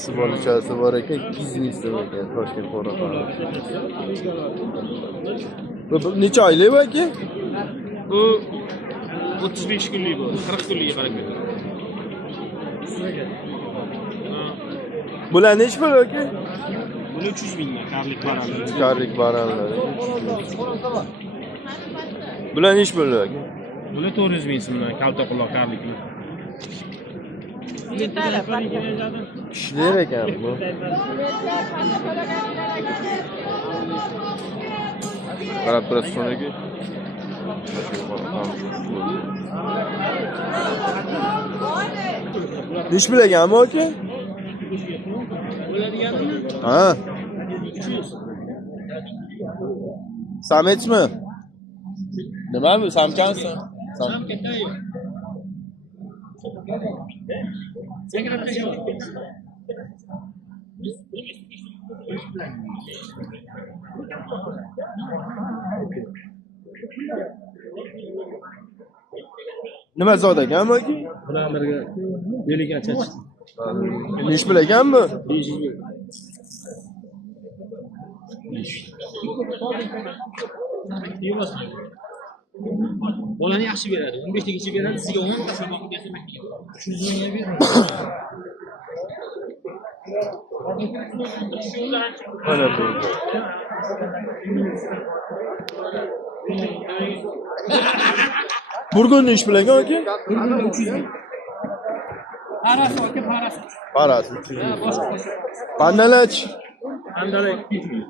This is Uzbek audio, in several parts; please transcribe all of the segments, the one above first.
Sibolchasi bor ekan, 200 ming so'm ekan Toshkent qo'rg'oni. Bu necha oylik bu aka? Bu 35 kunlik bu, 40 kunlikka qarab ketadi. Bular nech pul aka? Buni 300 mingdan karlik baranlar. Karlik baranlar. Bular nech pul aka? Buni 400 ming so'mdan kalta quloq karliklar. Ishlar ekan bu. Qarab turasiz aka. Nech pul ekan bu aka? Ha. Sametsmi? Nima bu? Samkanmi? Nima zot ekan bu aka? Bilan birga beliga achach. Nech pul ekan bu? 500 ming. Bolani yaxshi beradi. 15 tagacha beradi. Sizga 10 ta saboq bersak, 300 mingga beradi. Mana bu. Burgun nech pul ekan aka? Burgun 300 ming. Parasi aka, parasi. Parasi 300 ming. Pandalach. Andalay 200 ming.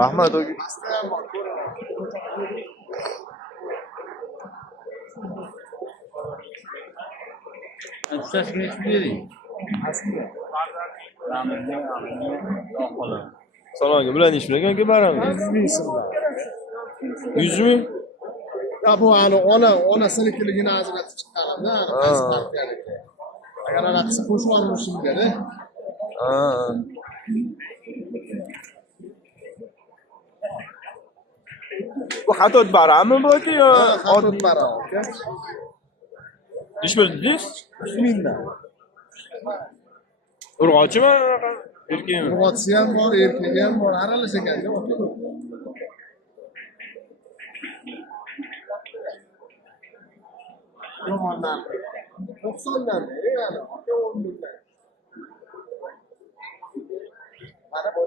Rahmat aka. Ustasi nech bering? Salom aka, bular nech pul ekan aka baramiz? 100 ming so'mdan. 100 ming? Ya bu onasinikini ajratib chiqqanimda, partiyadagi. Agar anaqasi qo'shib olishim kerak. Ha. Bu xatot barami bu aka yo? Xatot baram aka. Nech pul dedingiz? 100 mingdan. Urg'ochimi? Erkakmi? Urg'ochisi ham bor, erkagi ham bor, aralash ekan. Romandan 90dan beri yani, aka 10 mingdan. Mana bu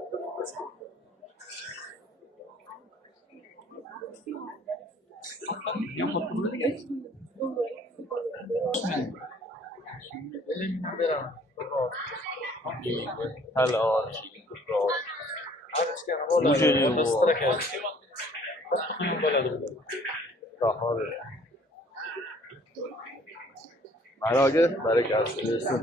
Hello. Mayli aka, barakasi bersin.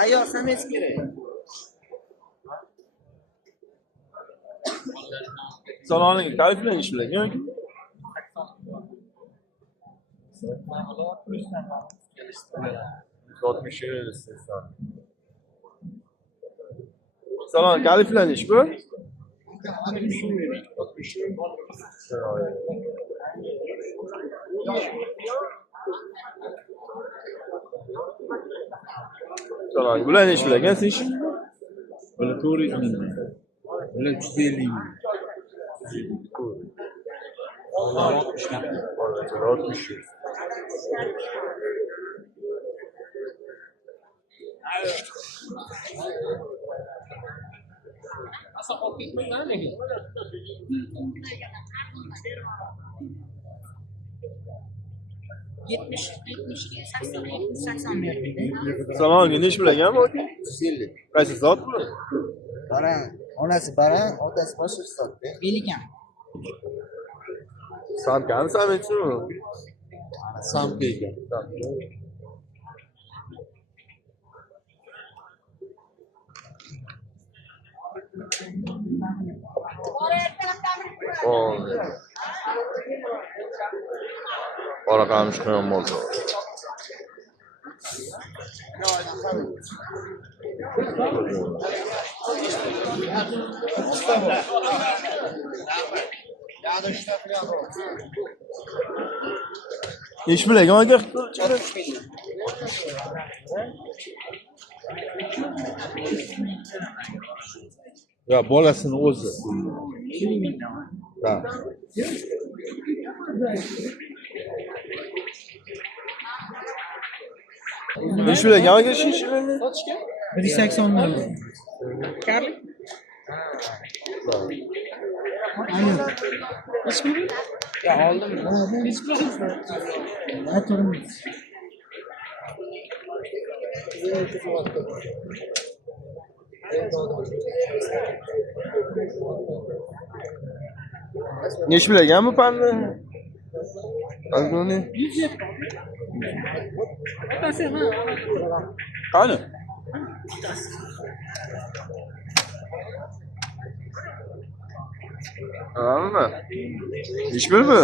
Ayol sames kerak. Salom alaykum. Tariflar nech pul ekan? 60 euro istesan. Salom, tariflar nech pul? Salom, bular nech pul ekan siz? Bular 400 ming. Bular 350 ming. 60. Salom, nech pul ekan bu aka? 150. Qaysi zotmi? Baran, onasi baran, otasi boshqa sotdi. Belikan. Samkami, sametsimi? Samka ekan. Qora qamish ham bo'ldi. Ish bilan aka. Ya bolasini o'zi. Ha. Ish bilan aka ish bilan. 180 ming. Karli? Ayol. Hech kim? Ya oldim. Hech kim? Ha, to'g'ri. Ish bilan bu panni. Azguni. Qani? Ama. Ish bil bu.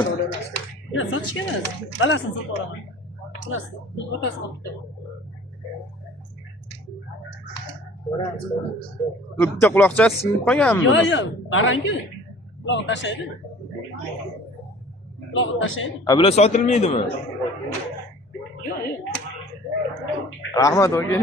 Ya sotishga emas. Balasini sotib olaman. Qilasizmi? O'tasini olib Bitta quloqchasi sinib qolganmi? Yo'q, barangi. Quloq tashlaydi. Quloq tashlaydi. A bular sotilmaydimi? Yo'q, yo'q. Rahmat aka.